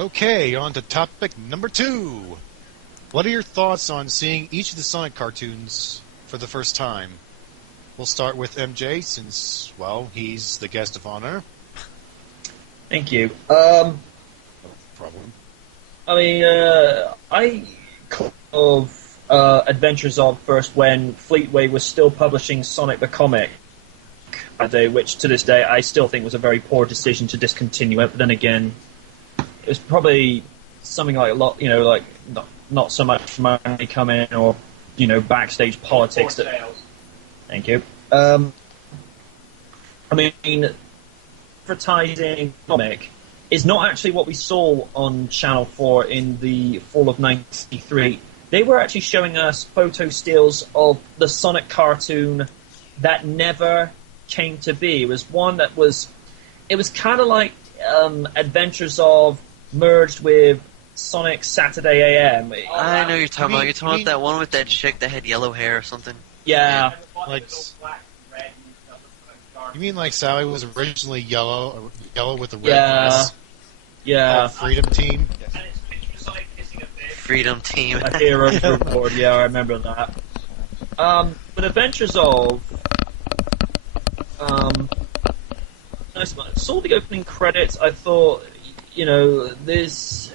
Okay, on to topic number 2. What are your thoughts on seeing each of the Sonic cartoons for the first time? We'll start with MJ since, well, he's the guest of honor. Thank you. No problem. I mean, I of Adventures of first when Fleetway was still publishing Sonic the Comic, which to this day I still think was a very poor decision to discontinue it. But then again, it was probably something like a lot, like not so much money coming or backstage politics. Thank you. I mean, advertising comic is not actually what we saw on Channel 4 in the fall of '93. They were actually showing us photo stills of the Sonic cartoon that never came to be. It was one that was kind of like Adventures of merged with Sonic Saturday AM. I know you're talking about. You're talking about that one with that chick that had yellow hair or something. Yeah. You mean like Sally was originally yellow with a red dress? Yeah. Freedom Team? Freedom Team. A Heroes Reward, yeah, I remember that. But Adventures of... I saw the opening credits, I thought, this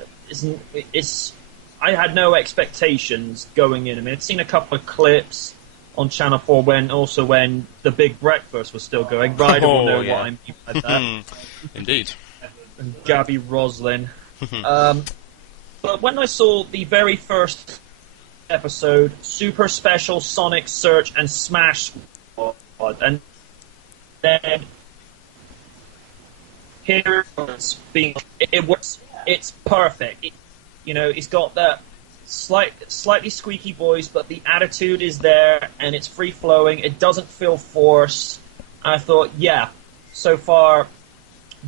is... I had no expectations going in. I mean, I'd seen a couple of clips on Channel 4 when the Big Breakfast was still going. Ryder will know what I mean by that. Indeed. And Gabby Roslin. But when I saw the very first episode, Super Special Sonic Search and Smash Squad, and then here it works. It's perfect. It's got that slightly squeaky voice, but the attitude is there, and it's free flowing. It doesn't feel forced. I thought, yeah, so far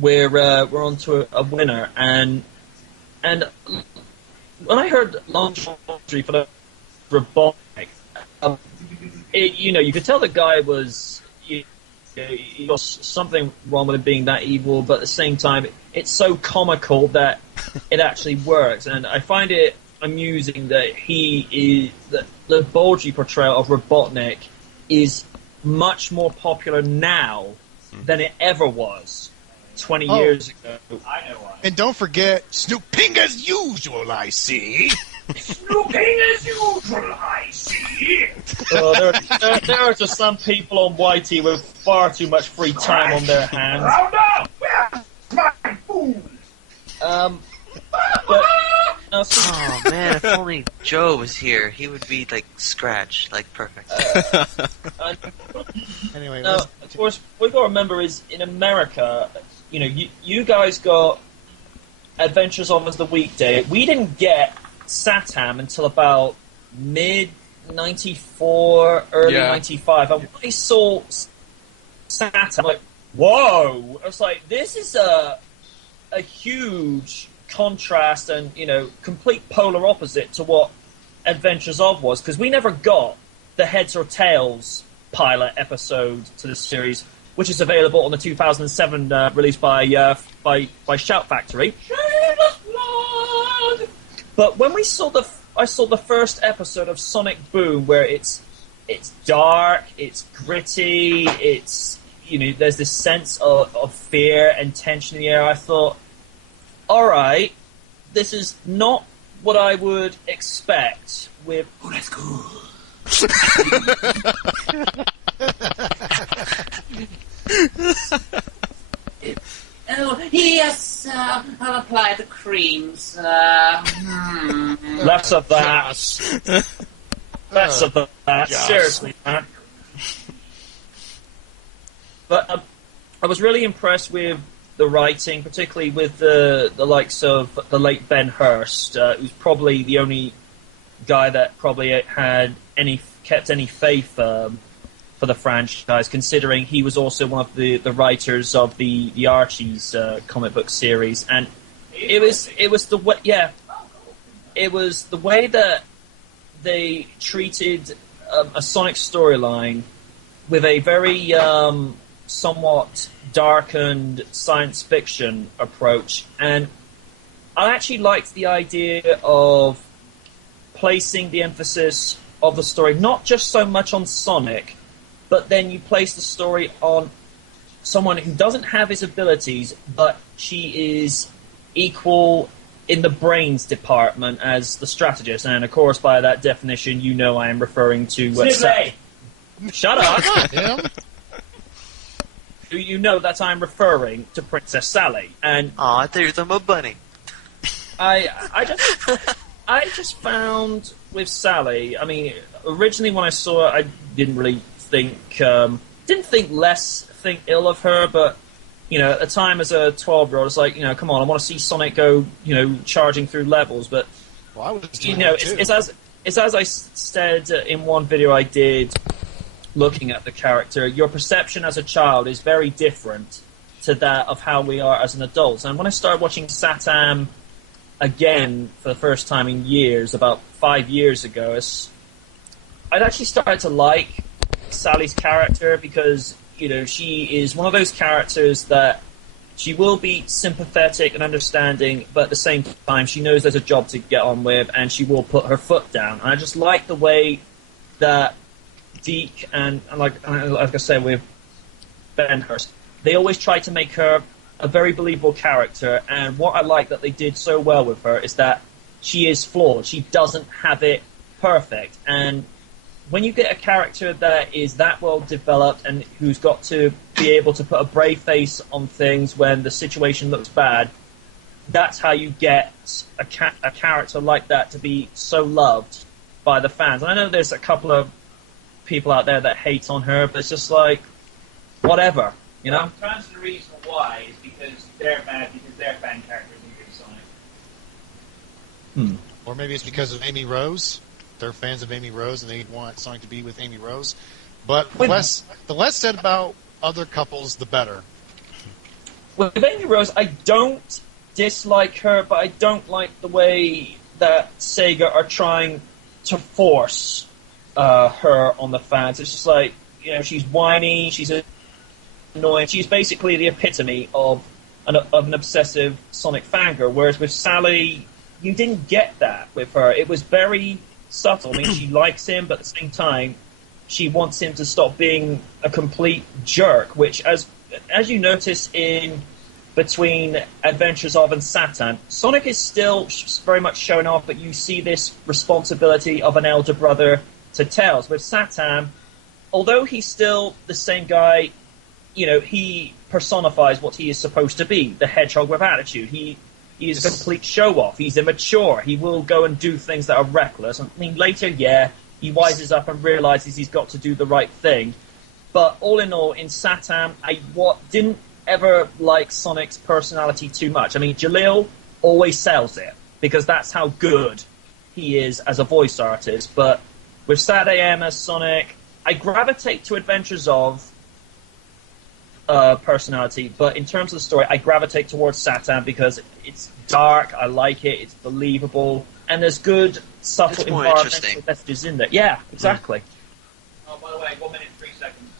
we're on to a winner. And when I heard launch entry for the Robotic, you could tell the guy was he was something wrong with him being that evil, but at the same time, it's so comical that it actually works, and I find it amusing that the Bulgy portrayal of Robotnik is much more popular now than it ever was 20 years ago. I know why. And don't forget, snooping as usual, I see. Snooping as usual, I see. There are just some people on YT with far too much free time on their hands. Round up! Where's my food? Oh man, if only Joe was here, he would be like Scratch, like perfect. Anyway, of course, what you got to remember is in America, you guys got Adventures of as the weekday. We didn't get Satam until about mid '94, early '95. And when I saw Satam, I'm like, whoa! I was like, this is a huge contrast and complete polar opposite to what Adventures of was, because we never got the Heads or Tails pilot episode to the series, which is available on the 2007 release by Shout Factory. But when I saw the first episode of Sonic Boom, where it's dark, it's gritty, it's there's this sense of fear and tension in the air, I thought, all right, this is not what I would expect with... Oh, that's cool. Oh, yes, I'll apply the creams. Less of that. Less of that. Seriously, man. But I was really impressed with the writing, particularly with the likes of the late Ben Hurst, who's probably the only guy that probably had kept any faith for the franchise, considering he was also one of the writers of the Archie's comic book series, and it was the way that they treated a Sonic storyline with a very somewhat darkened science fiction approach, and I actually liked the idea of placing the emphasis of the story not just so much on Sonic, but then you place the story on someone who doesn't have his abilities, but she is equal in the brains department as the strategist. And of course, by that definition, you know I am referring to... Sniffle! Shut up! Him? You know that I'm referring to Princess Sally. And Aw, I thought you were talking about Bunny. I just found with Sally, I mean, originally when I saw her, I didn't really think ill of her, but, you know, at the time as a 12-year-old, it's like, you know, come on, I want to see Sonic go, you know, charging through levels, but, Well, I was you doing know, that too. it's as I said in one video I did looking at the character, your perception as a child is very different to that of how we are as an adult. And when I started watching Satam again for the first time in years, about 5 years ago, I'd actually started to like Sally's character because, you know, she is one of those characters that she will be sympathetic and understanding, but at the same time she knows there's a job to get on with and she will put her foot down. And I just like the way that Deke and like I said with Benhurst, they always try to make her a very believable character, and what I like that they did so well with her is that she is flawed. She doesn't have it perfect, and when you get a character that is that well developed and who's got to be able to put a brave face on things when the situation looks bad, that's how you get a character like that to be so loved by the fans. And I know there's a couple of people out there that hate on her, but it's just like, whatever, you know? Perhaps the reason why is because they're mad because their fan characters are Sonic. Or maybe it's because of Amy Rose. They're fans of Amy Rose and they want Sonic to be with Amy Rose. But the less said about other couples, the better. With Amy Rose, I don't dislike her, but I don't like the way that Sega are trying to force her on the fans. It's just like, you know, she's whiny, she's annoying. She's basically the epitome of an obsessive Sonic fangirl, whereas with Sally, you didn't get that with her. It was very subtle. I mean, she likes him, but at the same time, she wants him to stop being a complete jerk, which, as you notice in between Adventures of and Saturn, Sonic is still very much showing off, but you see this responsibility of an elder brother to Tails. With Satam, although he's still the same guy, you know, he personifies what he is supposed to be, the hedgehog with attitude. He is a complete show-off. He's immature. He will go and do things that are reckless. I mean, later, yeah, he wises up and realizes he's got to do the right thing. But all in all, in Satam, I didn't ever like Sonic's personality too much. I mean, Jalil always sells it, because that's how good he is as a voice artist. But with Sad AM as Sonic, I gravitate to Adventures of personality, but in terms of the story, I gravitate towards Satam because it's dark, I like it, it's believable, and there's good, subtle It's more environmental interesting. messages in there. Yeah, exactly. Oh, by the way, 1 minute, 3 seconds.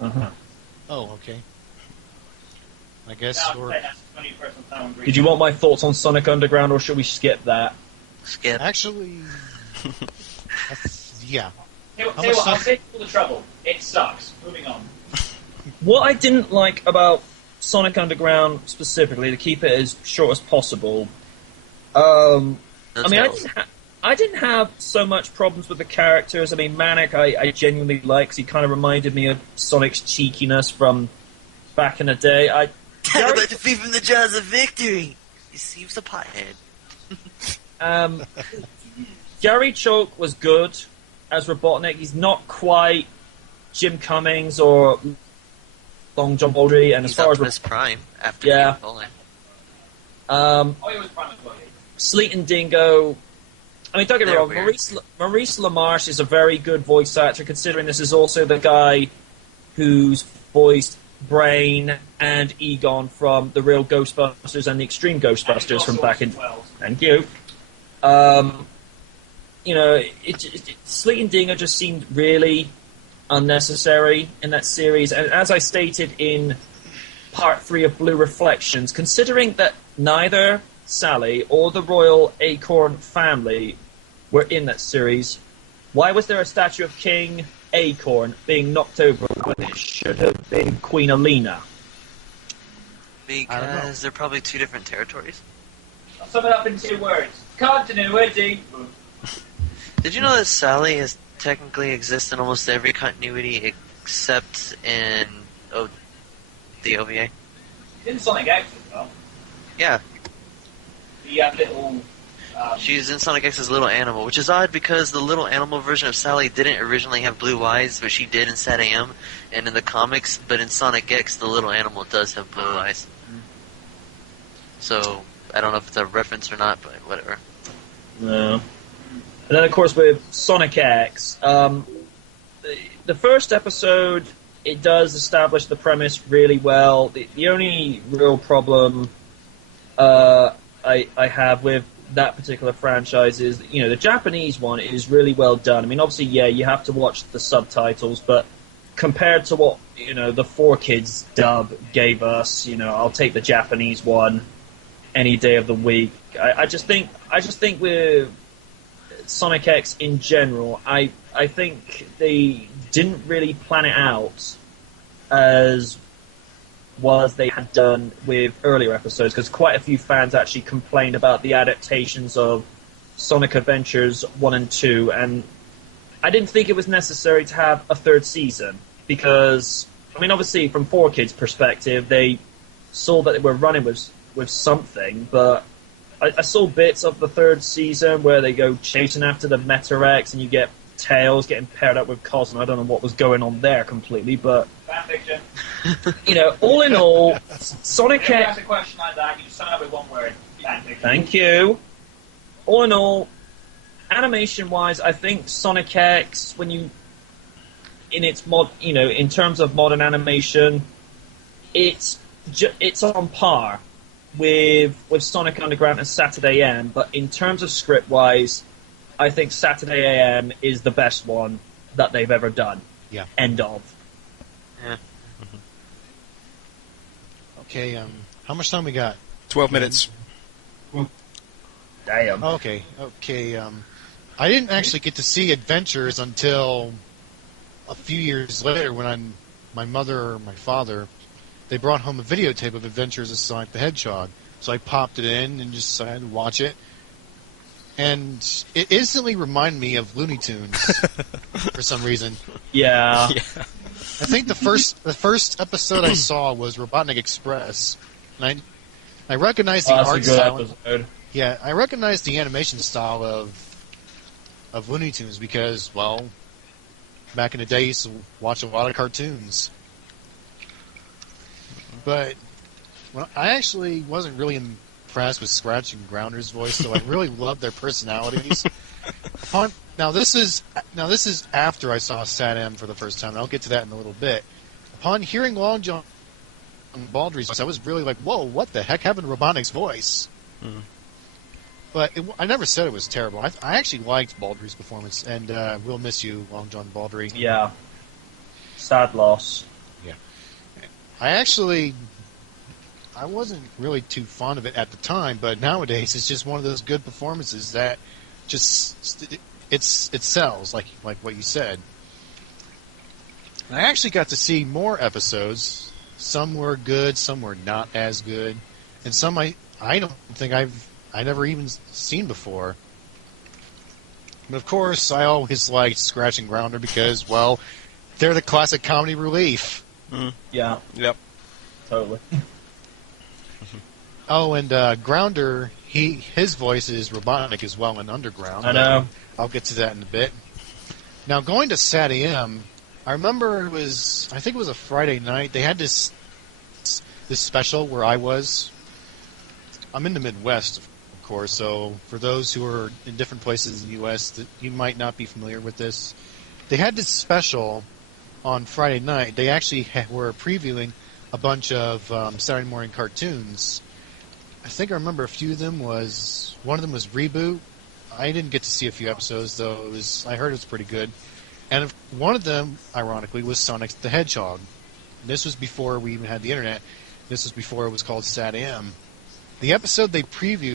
Uh-huh. Oh, okay. I guess Now, we're... that's 20 personal time. Did you want my thoughts on Sonic Underground, or should we skip that? Skip. Actually... yeah. Hey, How hey, much well, I'll stuff- save you all the trouble. It sucks. Moving on. What I didn't like about Sonic Underground specifically, to keep it as short as possible, No I mean, tails. I didn't have so much problems with the characters. I mean, Manic, I genuinely like, 'cause he kind of reminded me of Sonic's cheekiness from back in the day. Talk about defeat from the jaws of victory. He seems a pothead. Gary Chalk was good as Robotnik. He's not quite Jim Cummings or Long John Baldry. And He's as far as Optimus Prime after Yeah. being bullied. Oh, it was promised. Sleet and Dingo. I mean, don't get me They're wrong. weird. Maurice LaMarche is a very good voice actor, considering this is also the guy who's voiced Brain and Egon from the real Ghostbusters and the Extreme Ghostbusters from back in. Thank you. You know, Sleet and Dingo just seemed really unnecessary in that series. And as I stated in Part 3 of Blue Reflections, considering that neither Sally or the Royal Acorn family were in that series, why was there a statue of King Acorn being knocked over when it should have been Queen Alina? Because they're probably two different territories. I'll sum it up in 2 words. Continuity. Did you know that Sally has technically exists in almost every continuity except in the OVA? In Sonic X as well. Yeah. You have little... She's in Sonic X's Little Animal, which is odd because the Little Animal version of Sally didn't originally have blue eyes, but she did in Sat AM and in the comics, but in Sonic X, the Little Animal does have blue eyes. So, I don't know if it's a reference or not, but whatever. No. And then, of course, with Sonic X, the first episode, it does establish the premise really well. The only real problem I have with that particular franchise is, the Japanese one is really well done. I mean, obviously, yeah, you have to watch the subtitles, but compared to what, the 4Kids dub gave us, I'll take the Japanese one any day of the week. I just think with Sonic X in general, I think they didn't really plan it out as well as they had done with earlier episodes, because quite a few fans actually complained about the adaptations of Sonic Adventures 1 and 2, and I didn't think it was necessary to have a 3rd season, because, I mean, obviously, from 4Kids' perspective, they saw that they were running with something, but I saw bits of the 3rd season where they go chasing after the Meta-Rex, and you get Tails getting paired up with Cos, and I don't know what was going on there completely, but... Fanfiction. All in all, Sonic If you X... ask a question like that, you just sum it up with 1 word. Fanfiction. Thank you. All in all, animation-wise, I think Sonic X, when you... in terms of modern animation, it's on par with Sonic Underground and Saturday AM, but in terms of script-wise, I think Saturday AM is the best one that they've ever done. Yeah. End of. Yeah. Okay, how much time we got? 12 minutes. Damn. Okay. I didn't actually get to see Adventures until a few years later when my mother or my father, they brought home a videotape of Adventures of Sonic the Hedgehog. So I popped it in and just decided to watch it. And it instantly reminded me of Looney Tunes for some reason. Yeah. I think the first episode I saw was Robotnik Express. And I recognized the art style. Episode. Yeah, I recognized the animation style of Looney Tunes because, well, back in the day, I used to watch a lot of cartoons. But I actually wasn't really impressed with Scratch and Grounder's voice, so I really loved their personalities. Now this is after I saw Sat M for the first time. And I'll get to that in a little bit. Upon hearing Long John Baldry's voice, I was really like, "Whoa, what the heck happened to Robotnik's voice?" Mm. But I never said it was terrible. I actually liked Baldry's performance, and we'll miss you, Long John Baldry. Yeah. Sad loss. Yeah. I wasn't really too fond of it at the time, but nowadays it's just one of those good performances that just it sells, like what you said. I actually got to see more episodes. Some were good, some were not as good, and some I don't think I never even seen before. But of course, I always liked Scratch and Grounder because, well, they're the classic comedy relief. Mm. Yeah. Yep. Totally. Oh, and Grounder, his voice is Robotnik as well in Underground. I know. I'll get to that in a bit. Now, going to Sat AM, I remember I think it was a Friday night. They had this special where I was. I'm in the Midwest, of course, so for those who are in different places in the U.S., you might not be familiar with this. They had this special on Friday night. They actually were previewing a bunch of Saturday morning cartoons. I think I remember a few of them one of them was Reboot. I didn't get to see a few episodes, though. I heard it was pretty good. And one of them, ironically, was Sonic the Hedgehog. This was before we even had the internet. This was before it was called Sat AM. The episode they previewed